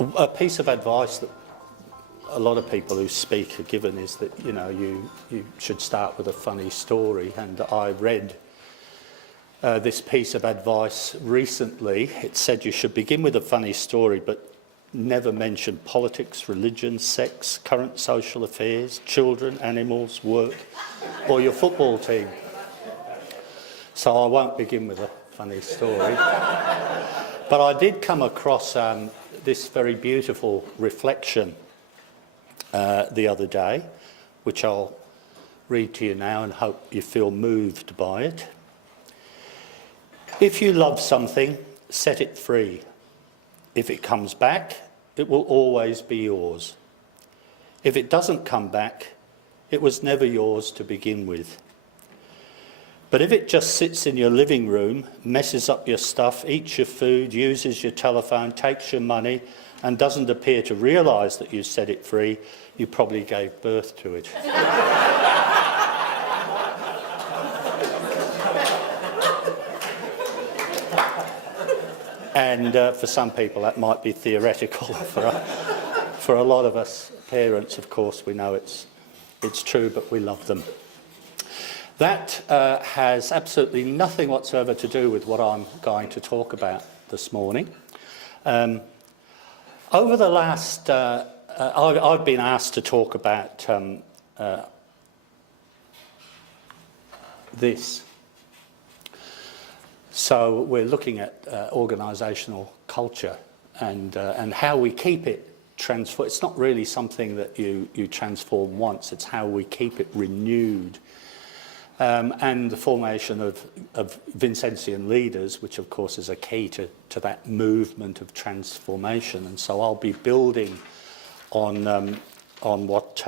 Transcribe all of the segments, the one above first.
A piece of advice that a lot of people who speak are given is that, you know, you should start with a funny story. And I read this piece of advice recently. It said you should begin with a funny story, but never mention politics, religion, sex, current social affairs, children, animals, work, or your football team. So I won't begin with a funny story. But I did come across this very beautiful reflection the other day, which I'll read to you now and hope you feel moved by it. If you love something, set it free. If it comes back, it will always be yours. If it doesn't come back, it was never yours to begin with. But if it just sits in your living room, messes up your stuff, eats your food, uses your telephone, takes your money, and doesn't appear to realise that you set it free, you probably gave birth to it. And for some people that might be theoretical. For a lot of us parents, of course, we know it's true, but we love them. That has absolutely nothing whatsoever to do with what I'm going to talk about this morning. Over the last, I've been asked to talk about this. So we're looking at organisational culture and how we keep it transformed. It's not really something that you transform once, it's how we keep it renewed. And the formation of Vincentian leaders, which of course is a key to that movement of transformation. And so I'll be building on what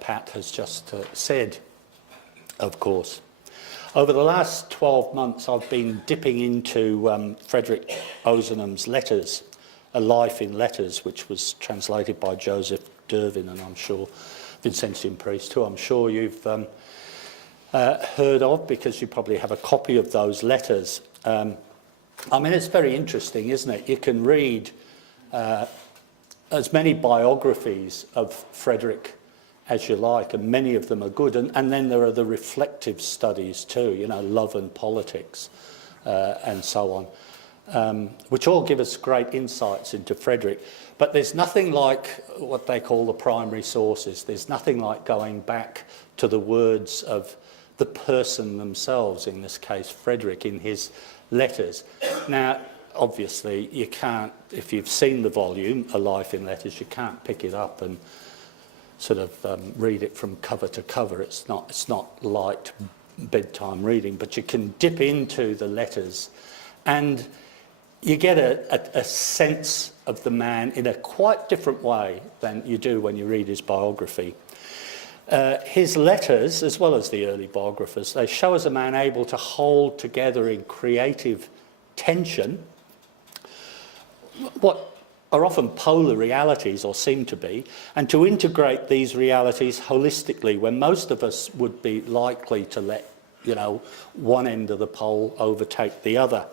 Pat has just said, of course. Over the last 12 months, I've been dipping into Frederick Ozanam's Letters, A Life in Letters, which was translated by Joseph Dervin, and I'm sure Vincentian priest, who I'm sure you've heard of, because you probably have a copy of those letters. I mean, it's very interesting, isn't it? You can read as many biographies of Frederick as you like, and many of them are good. And then there are the reflective studies too, you know, Love and Politics, and so on, which all give us great insights into Frederick. But there's nothing like what they call the primary sources. There's nothing like going back to the words of the person themselves, in this case Frederick, in his letters. Now, obviously, you can't, if you've seen the volume, A Life in Letters, you can't pick it up and sort of read it from cover to cover. It's not light bedtime reading, but you can dip into the letters and you get a sense of the man in a quite different way than you do when you read his biography. His letters, as well as the early biographers, they show us a man able to hold together in creative tension what are often polar realities, or seem to be, and to integrate these realities holistically, when most of us would be likely to let, you know, one end of the pole overtake the other.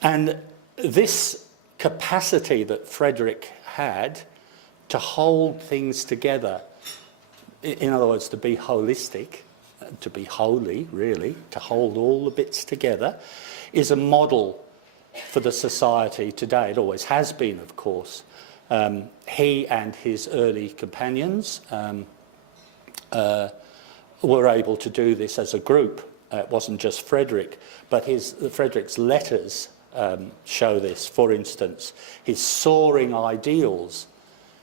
And this capacity that Frederick had to hold things together, in other words, to be holistic, to be holy, really, to hold all the bits together, is a model for the society today. It always has been, of course. He and his early companions were able to do this as a group. It wasn't just Frederick, but Frederick's letters show this. For instance, his soaring ideals,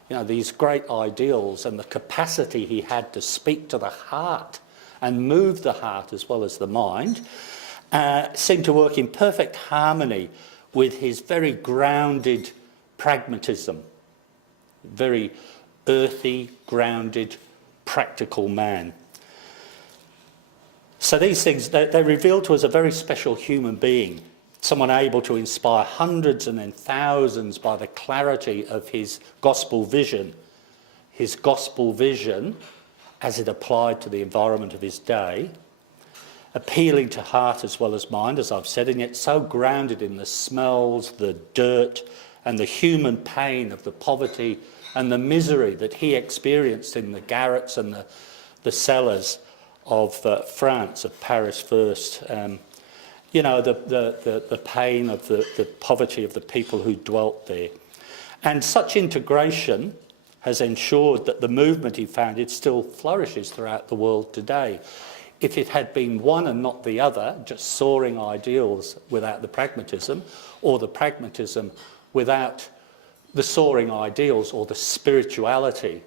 you know, these great ideals, and the capacity he had to speak to the heart and move the heart as well as the mind, seemed to work in perfect harmony with his very grounded pragmatism, very earthy, grounded, practical man. So these things, they reveal to us a very special human being, someone able to inspire hundreds and then thousands by the clarity of his gospel vision as it applied to the environment of his day, appealing to heart as well as mind, as I've said, and yet so grounded in the smells, the dirt, and the human pain of the poverty and the misery that he experienced in the garrets and the cellars of France, of Paris first. You know, the pain of the poverty of the people who dwelt there. And such integration has ensured that the movement he founded still flourishes throughout the world today. If it had been one and not the other, just soaring ideals without the pragmatism, or the pragmatism without the soaring ideals or the spirituality,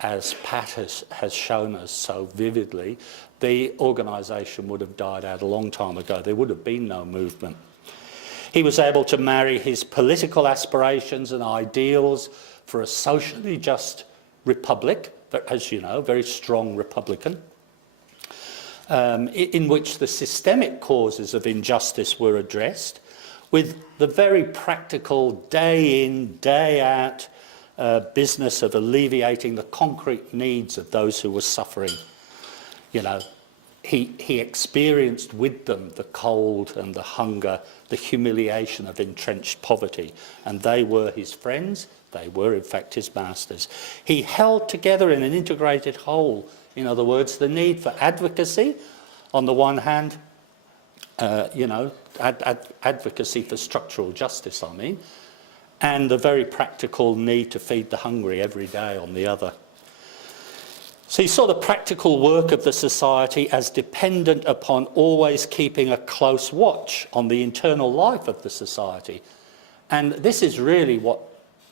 as Pat has shown us so vividly, the organisation would have died out a long time ago. There would have been no movement. He was able to marry his political aspirations and ideals for a socially just republic, as you know, very strong republican, in which the systemic causes of injustice were addressed, with the very practical day in, day out business of alleviating the concrete needs of those who were suffering. You know, he experienced with them the cold and the hunger, the humiliation of entrenched poverty, and they were his friends, they were in fact his masters. He held together in an integrated whole, in other words, the need for advocacy on the one hand, you know, advocacy for structural justice, I mean, and the very practical need to feed the hungry every day on the other. So he saw the practical work of the society as dependent upon always keeping a close watch on the internal life of the society. And this is really what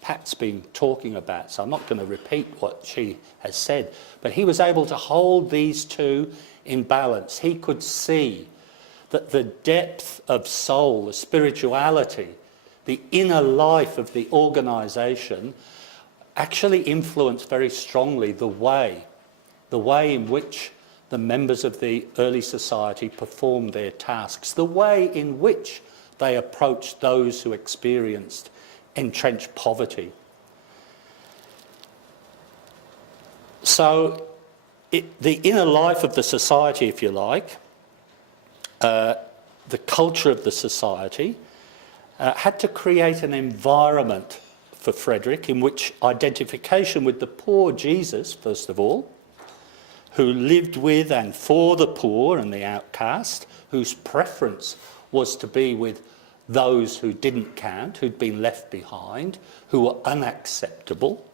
Pat's been talking about, so I'm not going to repeat what she has said, but he was able to hold these two in balance. He could see that the depth of soul, the spirituality, the inner life of the organisation actually influenced very strongly the way in which the members of the early society performed their tasks, the way in which they approached those who experienced entrenched poverty. So the inner life of the society, if you like, the culture of the society, had to create an environment for Frederick in which identification with the poor Jesus, first of all, who lived with and for the poor and the outcast, whose preference was to be with those who didn't count, who'd been left behind, who were unacceptable,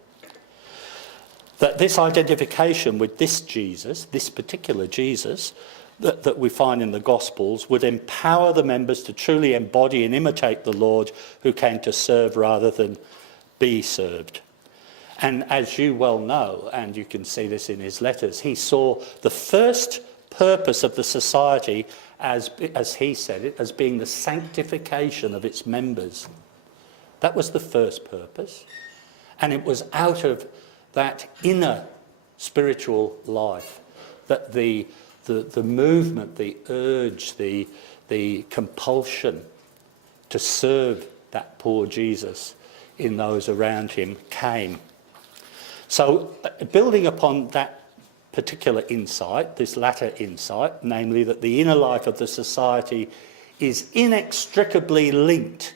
that this identification with this Jesus, this particular Jesus, that we find in the Gospels, would empower the members to truly embody and imitate the Lord who came to serve rather than be served. And as you well know, and you can see this in his letters, he saw the first purpose of the society as he said it, as being the sanctification of its members. That was the first purpose. And it was out of that inner spiritual life that the movement, the urge, the compulsion to serve that poor Jesus in those around him came. So building upon that particular insight, this latter insight, namely that the inner life of the society is inextricably linked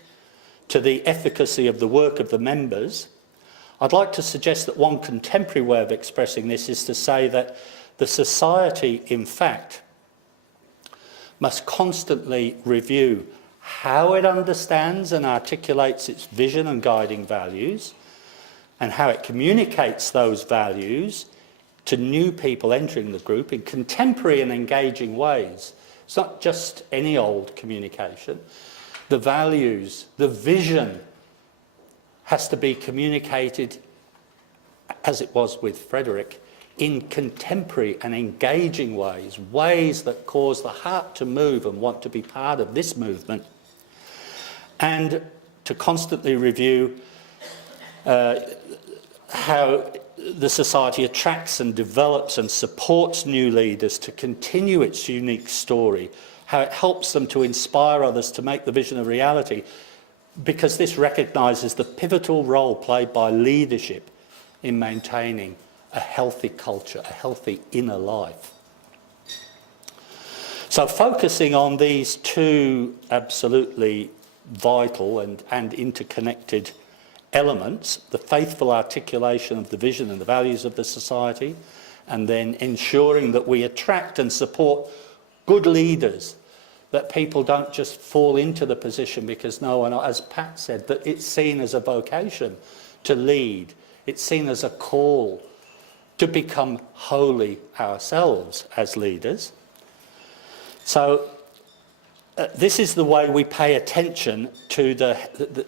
to the efficacy of the work of the members, I'd like to suggest that one contemporary way of expressing this is to say that the society, in fact, must constantly review how it understands and articulates its vision and guiding values, and how it communicates those values to new people entering the group in contemporary and engaging ways. It's not just any old communication. The values, the vision has to be communicated, as it was with Frederick, in contemporary and engaging ways, ways that cause the heart to move and want to be part of this movement, and to constantly review how the society attracts and develops and supports new leaders to continue its unique story, how it helps them to inspire others to make the vision a reality, because this recognises the pivotal role played by leadership in maintaining a healthy culture, a healthy inner life. So focusing on these two absolutely vital and interconnected elements: the faithful articulation of the vision and the values of the society, and then ensuring that we attract and support good leaders, that people don't just fall into the position because no one, as Pat said, that it's seen as a vocation to lead. It's seen as a call to become holy ourselves as leaders. So this is the way we pay attention to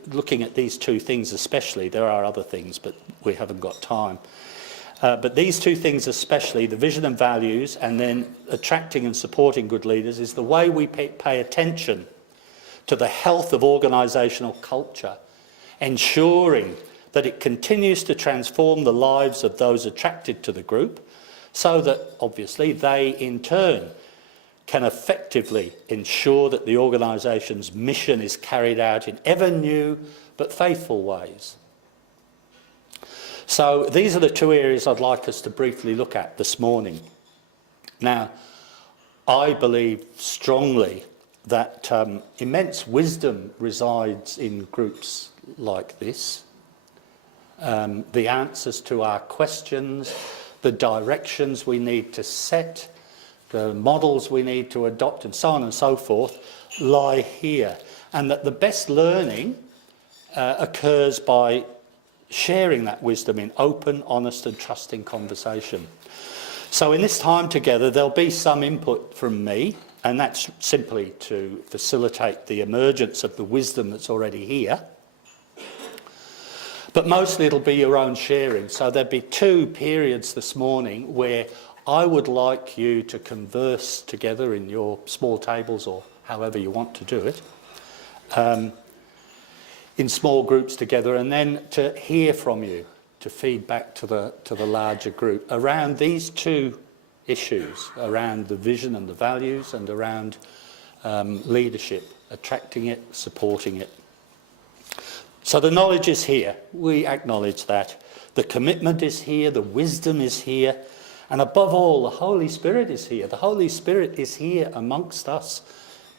looking at these two things especially. There are other things, but we haven't got time. But these two things especially, the vision and values, and then attracting and supporting good leaders, is the way we pay attention to the health of organisational culture, ensuring that it continues to transform the lives of those attracted to the group, so that obviously they in turn can effectively ensure that the organisation's mission is carried out in ever new but faithful ways. So these are the two areas I'd like us to briefly look at this morning. Now, I believe strongly that immense wisdom resides in groups like this. The answers to our questions, the directions we need to set, the models we need to adopt, and so on and so forth, lie here. And that the best learning occurs by sharing that wisdom in open, honest and trusting conversation. So in this time together, there'll be some input from me, and that's simply to facilitate the emergence of the wisdom that's already here. But mostly it'll be your own sharing. So there'll be two periods this morning where I would like you to converse together in your small tables, or however you want to do it, in small groups together, and then to hear from you, to feed back to the larger group around these two issues, around the vision and the values, and around leadership, attracting it, supporting it. So the knowledge is here. We acknowledge that. The commitment is here, the wisdom is here, and above all, the Holy Spirit is here. The Holy Spirit is here amongst us,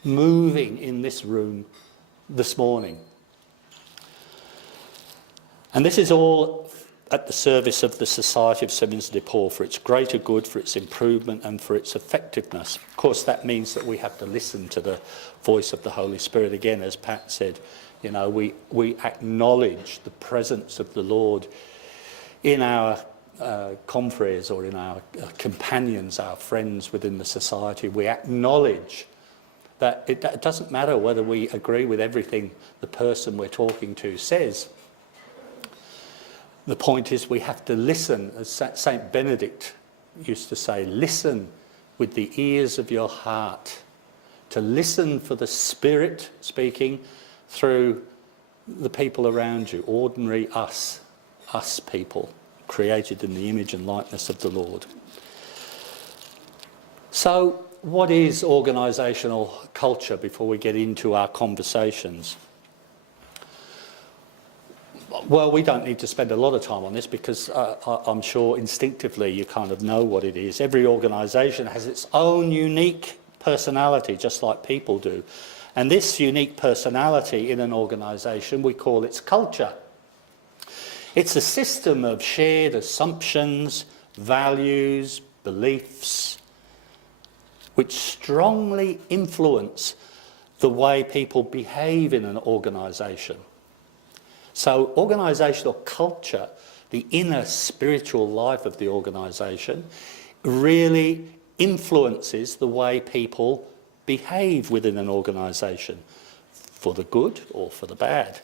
moving in this room this morning. And this is all at the service of the Society of St Vincent de Paul, for its greater good, for its improvement and for its effectiveness. Of course, that means that we have to listen to the voice of the Holy Spirit. Again, as Pat said, you know, we acknowledge the presence of the Lord in our confreres, or in our companions, our friends within the society. We acknowledge that it doesn't matter whether we agree with everything the person we're talking to says. The point is we have to listen, as Saint Benedict used to say, listen with the ears of your heart, to listen for the Spirit speaking through the people around you, ordinary us people, created in the image and likeness of the Lord. So what is organisational culture before we get into our conversations? Well, we don't need to spend a lot of time on this because I'm sure instinctively you kind of know what it is. Every organisation has its own unique personality, just like people do. And this unique personality in an organisation we call its culture. It's a system of shared assumptions, values, beliefs, which strongly influence the way people behave in an organisation. So organisational culture, the inner spiritual life of the organisation, really influences the way people behave within an organisation, for the good or for the bad.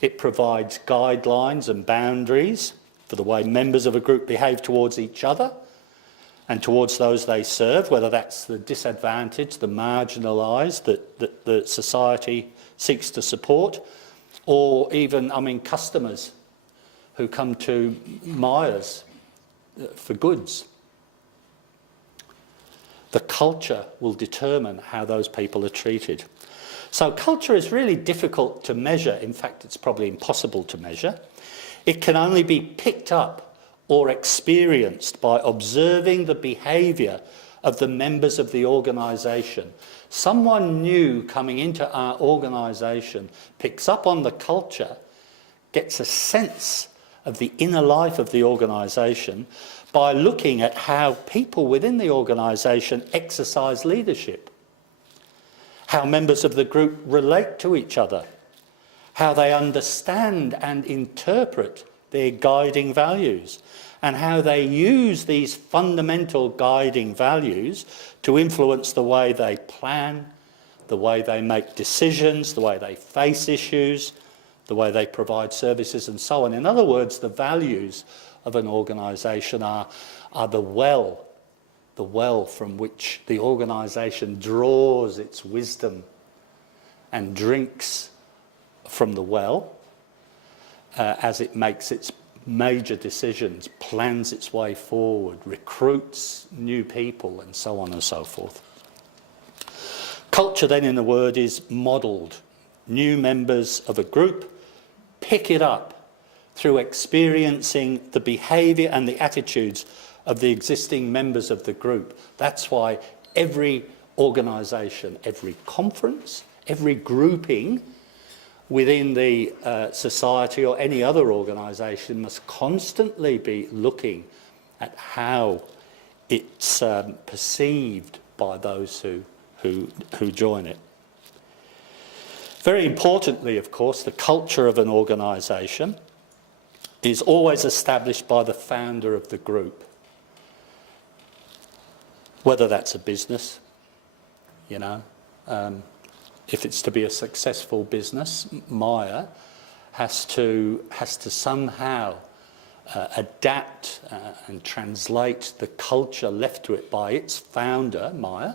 It provides guidelines and boundaries for the way members of a group behave towards each other and towards those they serve, whether that's the disadvantaged, the marginalised that the society seeks to support, or even, customers who come to Myers for goods. The culture will determine how those people are treated. So culture is really difficult to measure. In fact, it's probably impossible to measure. It can only be picked up or experienced by observing the behaviour of the members of the organisation. Someone new coming into our organisation picks up on the culture, gets a sense of the inner life of the organisation by looking at how people within the organisation exercise leadership, how members of the group relate to each other, how they understand and interpret their guiding values, and how they use these fundamental guiding values to influence the way they plan, the way they make decisions, the way they face issues, the way they provide services and so on. In other words, the values of an organisation are the well from which the organisation draws its wisdom and drinks from the well as it makes its major decisions, plans its way forward, recruits new people, and so on and so forth. Culture, then, in the word, is modelled. New members of a group pick it up through experiencing the behaviour and the attitudes of the existing members of the group. That's why every organisation, every conference, every grouping within the society or any other organisation must constantly be looking at how it's perceived by those who join it. Very importantly, of course, the culture of an organisation is always established by the founder of the group. Whether that's a business, if it's to be a successful business, Maya has to somehow adapt and translate the culture left to it by its founder, Maya,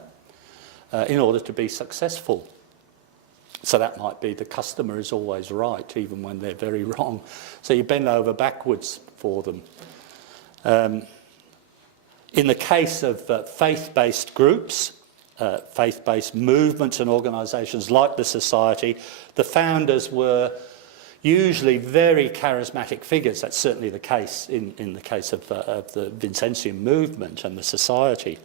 in order to be successful. So that might be the customer is always right, even when they're very wrong. So you bend over backwards for them. In the case of faith-based groups, faith-based movements and organisations like the Society, the founders were usually very charismatic figures. That's certainly the case in the case of the Vincentian movement and the Society.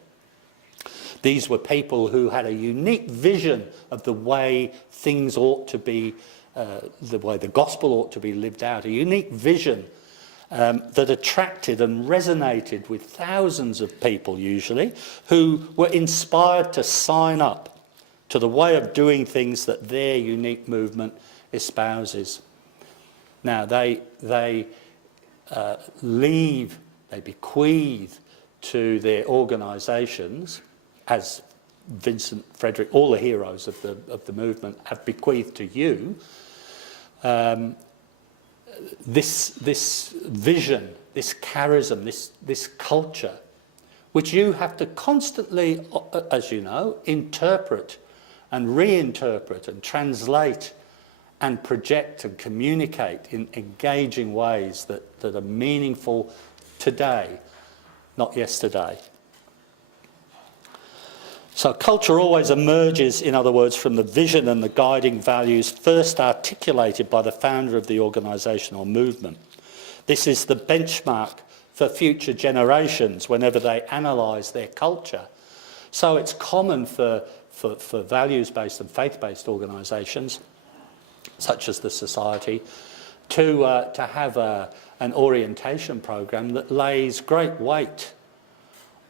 These were people who had a unique vision of the way things ought to be, the way the gospel ought to be lived out, a unique vision that attracted and resonated with thousands of people usually, who were inspired to sign up to the way of doing things that their unique movement espouses. Now they bequeath to their organisations, as Vincent, Frederick, all the heroes of the movement have bequeathed to you, this vision, this charism, this culture, which you have to constantly, as you know, interpret and reinterpret and translate and project and communicate in engaging ways that are meaningful today, not yesterday. So culture always emerges, in other words, from the vision and the guiding values first articulated by the founder of the organisation or movement. This is the benchmark for future generations whenever they analyse their culture. So it's common for values-based and faith-based organisations, such as the Society, to have an orientation program that lays great weight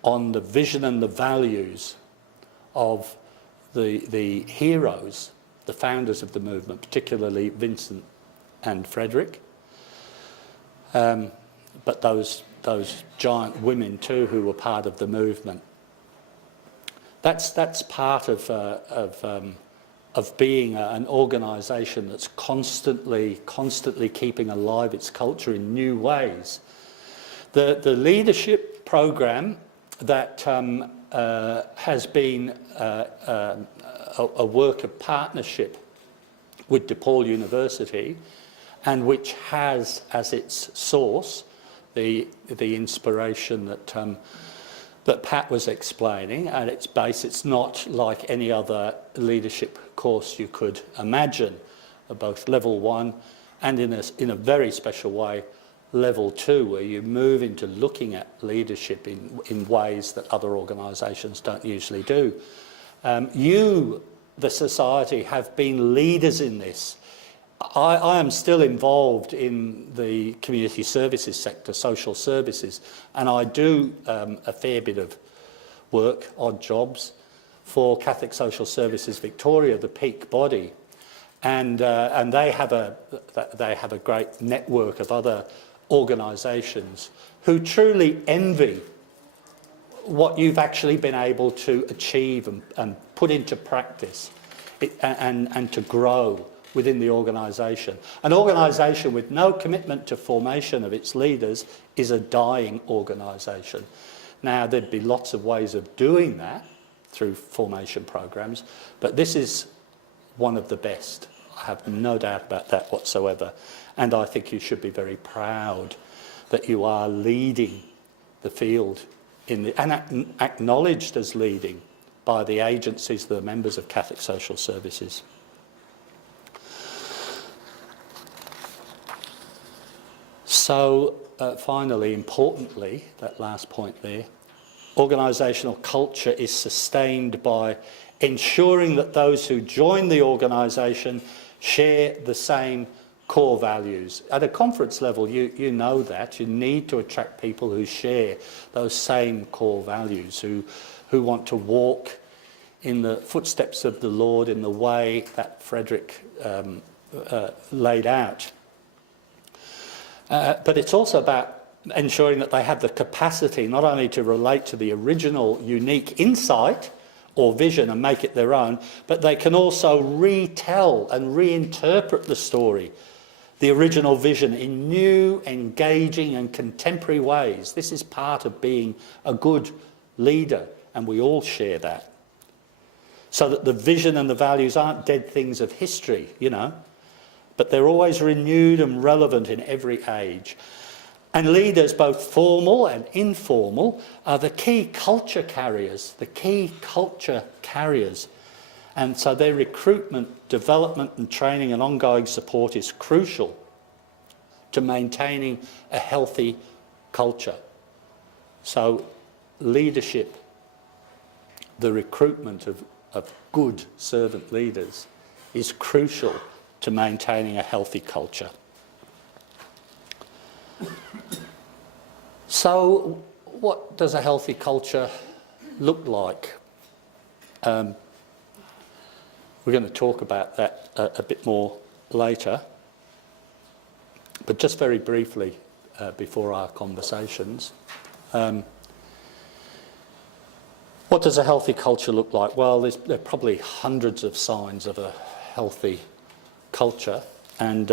on the vision and the values of the heroes, the founders of the movement, particularly Vincent and Frederick, but those giant women too who were part of the movement. That's part of being an organisation that's constantly keeping alive its culture in new ways. The leadership program that has been a work of partnership with DePaul University, and which has as its source the inspiration that Pat was explaining. At its base, it's not like any other leadership course you could imagine, both level 1 and in a very special way, level 2, where you move into looking at leadership in ways that other organisations don't usually do. You, the society, have been leaders in this. I am still involved in the community services sector, social services, and I do a fair bit of work, odd jobs, for Catholic Social Services Victoria, the peak body, and they have a great network of other organisations who truly envy what you've actually been able to achieve and put into practice and to grow within the organisation. An organisation with no commitment to formation of its leaders is a dying organisation. Now, there'd be lots of ways of doing that through formation programs, but this is one of the best. I have no doubt about that whatsoever. And I think you should be very proud that you are leading the field and acknowledged as leading by the agencies that are members of Catholic Social Services. So, finally, importantly, that last point there, organisational culture is sustained by ensuring that those who join the organisation share the same core values. At a conference level, you know that. You need to attract people who share those same core values, who want to walk in the footsteps of the Lord in the way that Frederick laid out. But it's also about ensuring that they have the capacity not only to relate to the original unique insight or vision and make it their own, but they can also retell and reinterpret the story, the original vision, in new, engaging and contemporary ways. This is part of being a good leader, and we all share that. So that the vision and the values aren't dead things of history, you know, but they're always renewed and relevant in every age. And leaders, both formal and informal, are the key culture carriers, And so their recruitment, development and training and ongoing support is crucial to maintaining a healthy culture. So leadership, the recruitment of good servant leaders is crucial to maintaining a healthy culture. So, what does a healthy culture look like? We're going to talk about that a bit more later. But just very briefly, before our conversations, what does a healthy culture look like? Well, there are probably hundreds of signs of a healthy culture, and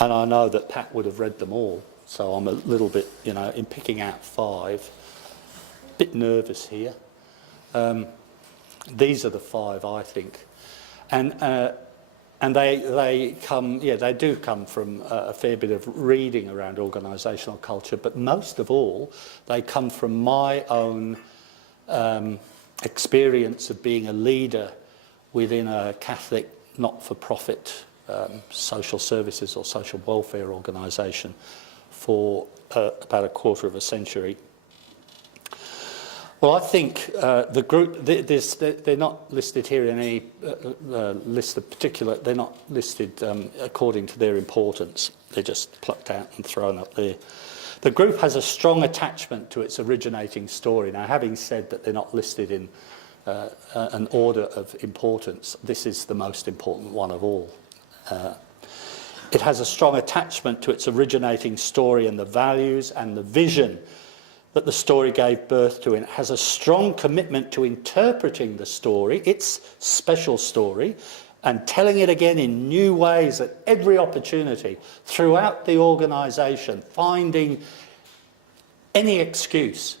I know that Pat would have read them all, so I'm a little bit, in picking out 5, a bit nervous here. These are the 5, I think, and they do come from a fair bit of reading around organisational culture, but most of all, they come from my own experience of being a leader within a Catholic not-for-profit social services or social welfare organisation for about a quarter of a century. Well, I think the group, they're not listed here in any list of particular, they're not listed according to their importance. They're just plucked out and thrown up there. The group has a strong attachment to its originating story. Now, having said that they're not listed in an order of importance, this is the most important one of all. It has a strong attachment to its originating story and the values and the vision that the story gave birth to. And it has a strong commitment to interpreting the story, its special story, and telling it again in new ways at every opportunity throughout the organisation, finding any excuse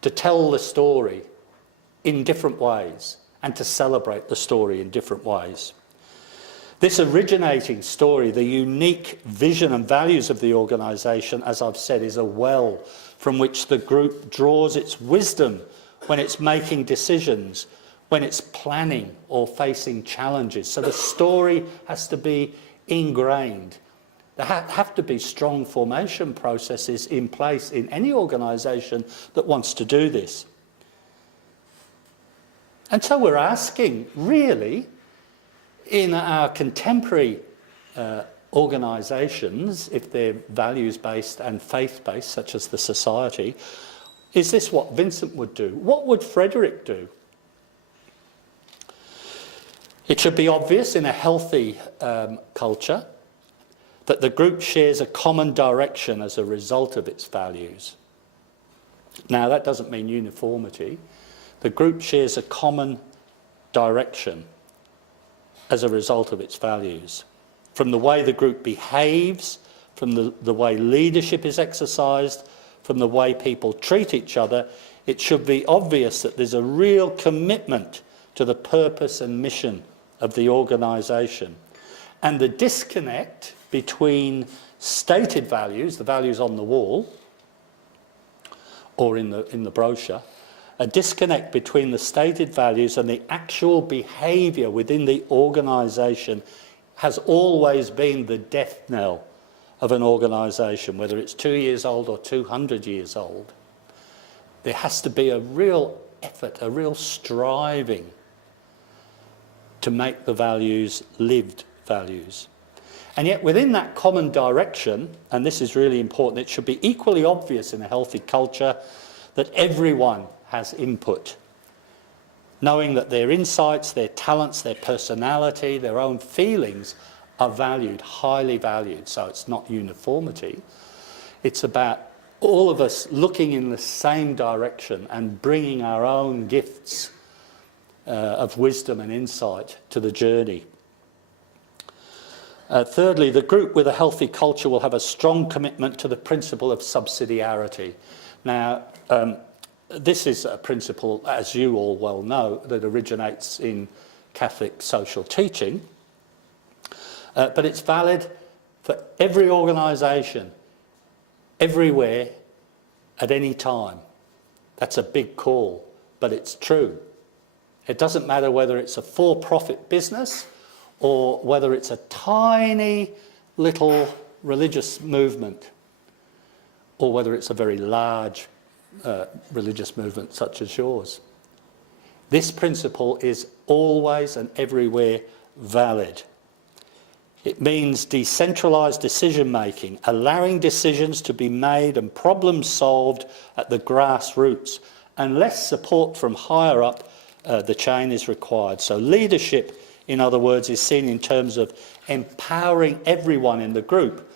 to tell the story in different ways and to celebrate the story in different ways. This originating story, the unique vision and values of the organisation, as I've said, is a well from which the group draws its wisdom when it's making decisions, when it's planning or facing challenges. So the story has to be ingrained. There have to be strong formation processes in place in any organisation that wants to do this. And so we're asking, really, in our contemporary organisations, if they're values-based and faith-based, such as the Society, is this what Vincent would do? What would Frederick do? It should be obvious in a healthy culture that the group shares a common direction as a result of its values. Now, that doesn't mean uniformity. The group shares a common direction as a result of its values. From the way the group behaves, from the way leadership is exercised, from the way people treat each other, it should be obvious that there's a real commitment to the purpose and mission of the organisation. And the disconnect between stated values, the values on the wall, or in the brochure, a disconnect between the stated values and the actual behaviour within the organisation has always been the death knell of an organisation, whether it's 2 years old or 200 years old. There has to be a real effort, a real striving to make the values lived values. And yet within that common direction, and this is really important, it should be equally obvious in a healthy culture that everyone has input, knowing that their insights, their talents, their personality, their own feelings are valued, highly valued. So it's not uniformity. It's about all of us looking in the same direction and bringing our own gifts of wisdom and insight to the journey. Thirdly, the group with a healthy culture will have a strong commitment to the principle of subsidiarity. Now, this is a principle, as you all well know, that originates in Catholic social teaching, but it's valid for every organisation, everywhere, at any time. That's a big call, but it's true. It doesn't matter whether it's a for-profit business or whether it's a tiny little religious movement or whether it's a very large religious movement such as yours. This principle is always and everywhere valid. It means decentralised decision-making, allowing decisions to be made and problems solved at the grassroots, unless support from higher up the chain is required. So leadership, in other words, is seen in terms of empowering everyone in the group,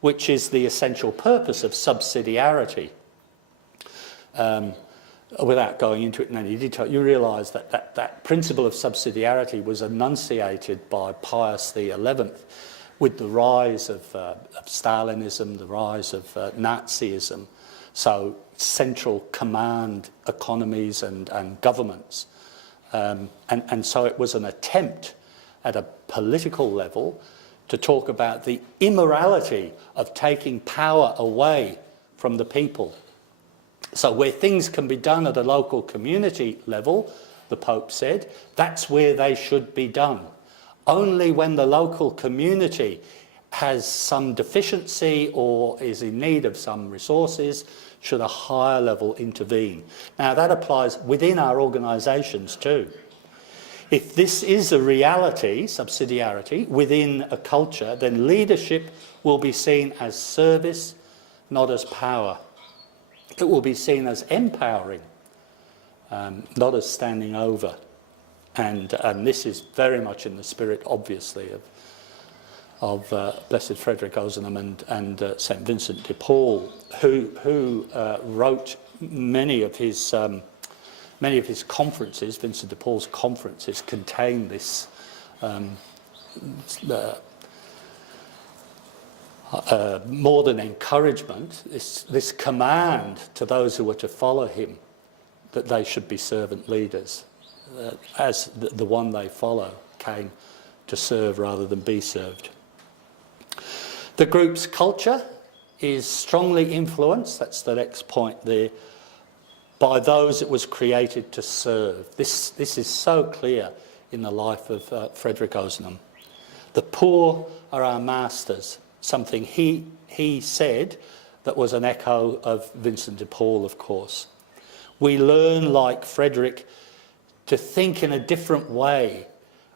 which is the essential purpose of subsidiarity. Without going into it in any detail, you realise that principle of subsidiarity was enunciated by Pius XI with the rise of Stalinism, the rise of Nazism, so central command economies and governments. And so it was an attempt at a political level to talk about the immorality of taking power away from the people. So where things can be done at a local community level, the Pope said, that's where they should be done. Only when the local community has some deficiency or is in need of some resources should a higher level intervene. Now that applies within our organisations too. If this is a reality, subsidiarity, within a culture, then leadership will be seen as service, not as power. It will be seen as empowering, not as standing over. And this is very much in the spirit, obviously, of Blessed Frederick Ozanam and St. Vincent de Paul, who wrote many of his conferences. Vincent de Paul's conferences contain this more than encouragement, this command to those who were to follow him that they should be servant leaders, as the one they follow came to serve rather than be served. The group's culture is strongly influenced, that's the next point there, by those it was created to serve. This is so clear in the life of Frederick Ozanam. The poor are our masters. something he said that was an echo of Vincent de Paul, of course. We learn, like Frederick, to think in a different way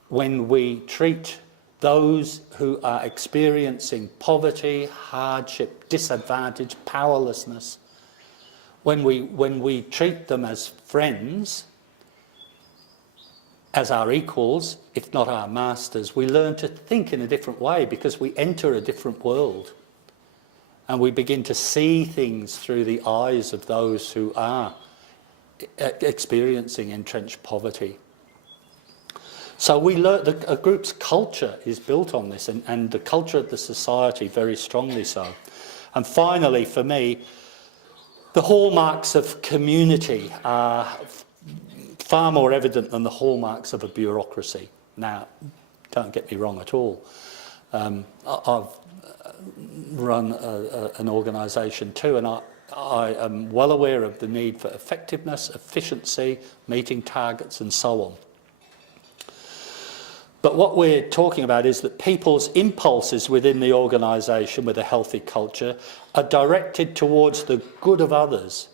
when we treat those who are experiencing poverty, hardship, disadvantage, powerlessness. When we treat them as friends, as our equals, if not our masters, we learn to think in a different way because we enter a different world. And we begin to see things through the eyes of those who are experiencing entrenched poverty. So we learn a group's culture is built on this, and the culture of the society very strongly so. And finally, for me, the hallmarks of community are far more evident than the hallmarks of a bureaucracy. Now, don't get me wrong at all. I've run an organisation too, and I am well aware of the need for effectiveness, efficiency, meeting targets and so on. But what we're talking about is that people's impulses within the organisation with a healthy culture are directed towards the good of others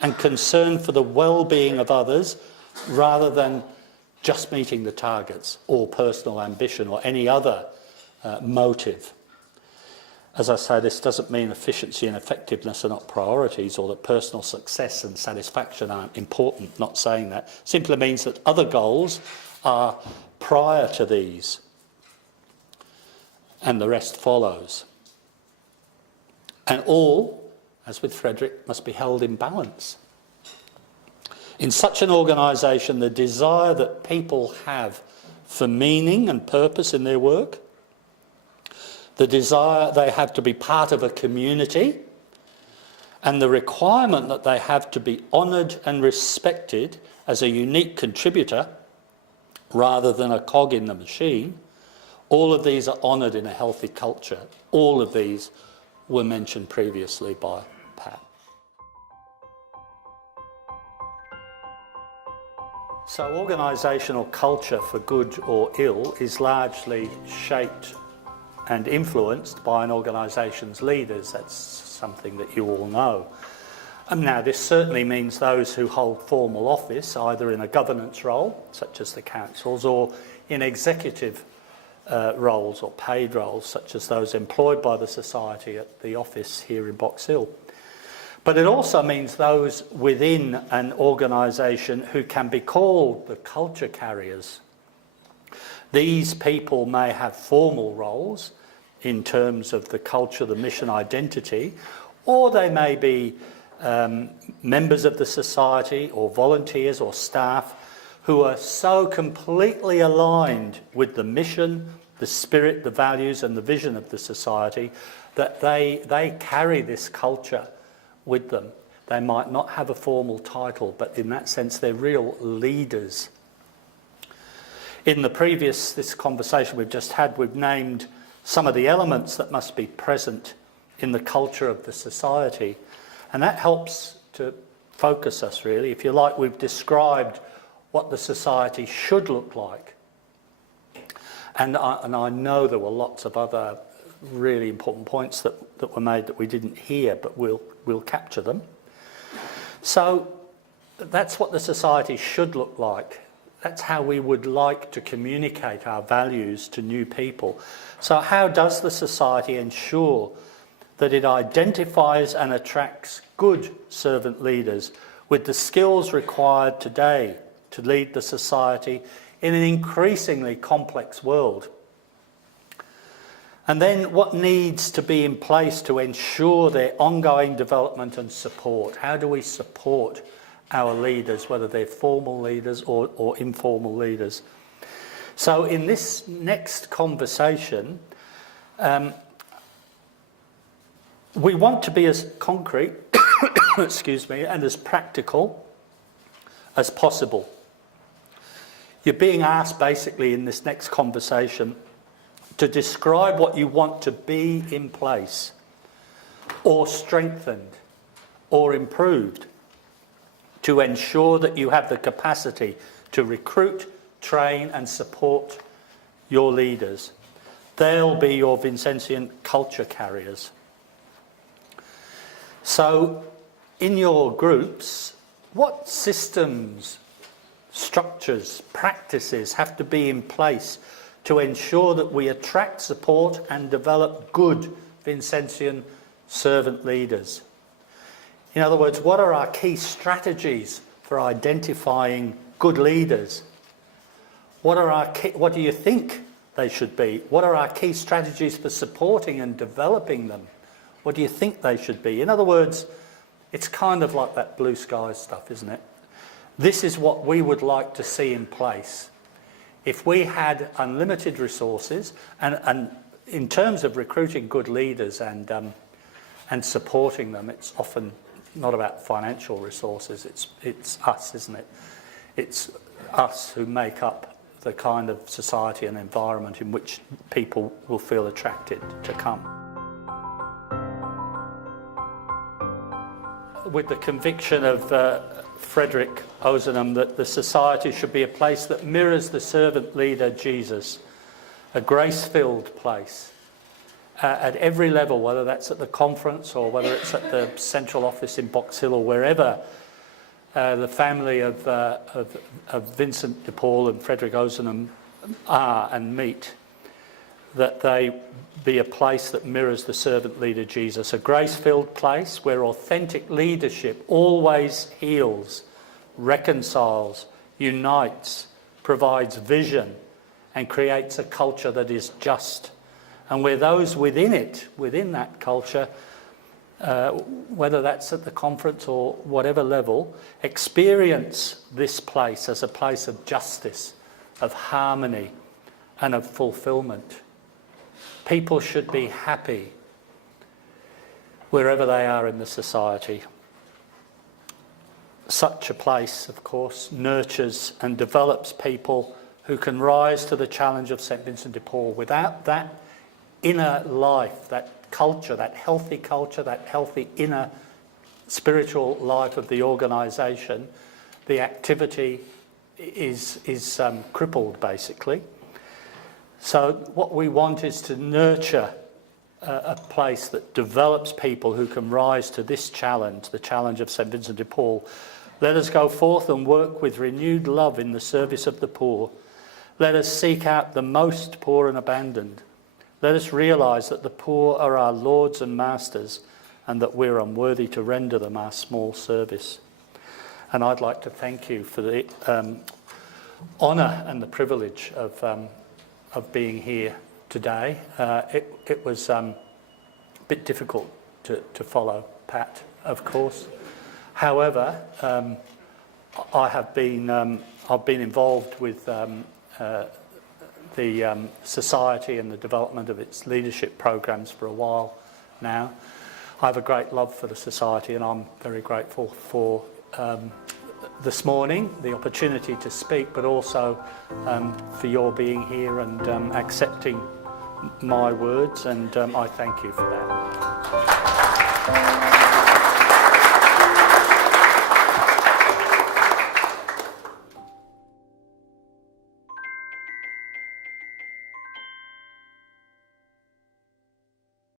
and concern for the well-being of others rather than just meeting the targets or personal ambition or any other motive. As I say, this doesn't mean efficiency and effectiveness are not priorities or that personal success and satisfaction aren't important, not saying that. Simply means that other goals are prior to these and the rest follows. And all, as with Frederick, must be held in balance. In such an organisation, the desire that people have for meaning and purpose in their work, the desire they have to be part of a community, and the requirement that they have to be honoured and respected as a unique contributor rather than a cog in the machine, all of these are honoured in a healthy culture. All of these were mentioned previously by Pat. So organisational culture, for good or ill, is largely shaped and influenced by an organisation's leaders. That's something that you all know. And now this certainly means those who hold formal office, either in a governance role, such as the councils, or in executive roles or paid roles, such as those employed by the society at the office here in Box Hill. But it also means those within an organisation who can be called the culture carriers. These people may have formal roles in terms of the culture, the mission, identity, or they may be members of the society or volunteers or staff who are so completely aligned with the mission, the spirit, the values and the vision of the society that they carry this culture with them. They might not have a formal title, but in that sense they're real leaders. In this conversation we've just had, we've named some of the elements that must be present in the culture of the society. And that helps to focus us, really. If you like, we've described what the society should look like. And I know there were lots of other really important points that were made that we didn't hear, but we'll capture them. So that's what the society should look like. That's how we would like to communicate our values to new people. So how does the society ensure that it identifies and attracts good servant leaders with the skills required today to lead the society in an increasingly complex world? And then what needs to be in place to ensure their ongoing development and support? How do we support our leaders, whether they're formal leaders or informal leaders? So in this next conversation, we want to be as concrete, excuse me, and as practical as possible. You're being asked basically in this next conversation to describe what you want to be in place or strengthened or improved to ensure that you have the capacity to recruit, train and support your leaders. They'll be your Vincentian culture carriers. So, in your groups, what systems, structures, practices have to be in place to ensure that we attract, support and develop good Vincentian servant leaders? In other words, what are our key strategies for identifying good leaders? What do you think they should be? What are our key strategies for supporting and developing them? What do you think they should be? In other words, it's kind of like that blue sky stuff, isn't it? This is what we would like to see in place. If we had unlimited resources, and in terms of recruiting good leaders and supporting them, it's often not about financial resources, it's us, isn't it? It's us who make up the kind of society and environment in which people will feel attracted to come. With the conviction of Frederick Ozanam that the society should be a place that mirrors the servant leader Jesus, a grace-filled place at every level, whether that's at the conference or whether it's at the central office in Box Hill or wherever the family of Vincent de Paul and Frederick Ozanam are and meet, that they be a place that mirrors the servant leader Jesus, a grace-filled place where authentic leadership always heals, reconciles, unites, provides vision and creates a culture that is just, and where those within that culture, whether that's at the conference or whatever level, experience this place as a place of justice, of harmony and of fulfillment. People should be happy wherever they are in the society. Such a place, of course, nurtures and develops people who can rise to the challenge of St. Vincent de Paul. Without that inner life, that culture, that healthy inner spiritual life of the organisation, the activity is crippled, basically. So what we want is to nurture a place that develops people who can rise to this challenge, the challenge of St. Vincent de Paul. Let us go forth and work with renewed love in the service of the poor. Let us seek out the most poor and abandoned. Let us realise that the poor are our lords and masters and that we're unworthy to render them our small service. And I'd like to thank you for the honour and the privilege of being here today. It was a bit difficult to follow Pat, of course. However, I've been involved with the society and the development of its leadership programs for a while now. I have a great love for the society, and I'm very grateful for this morning, the opportunity to speak, but also for your being here and accepting my words, and I thank you for that.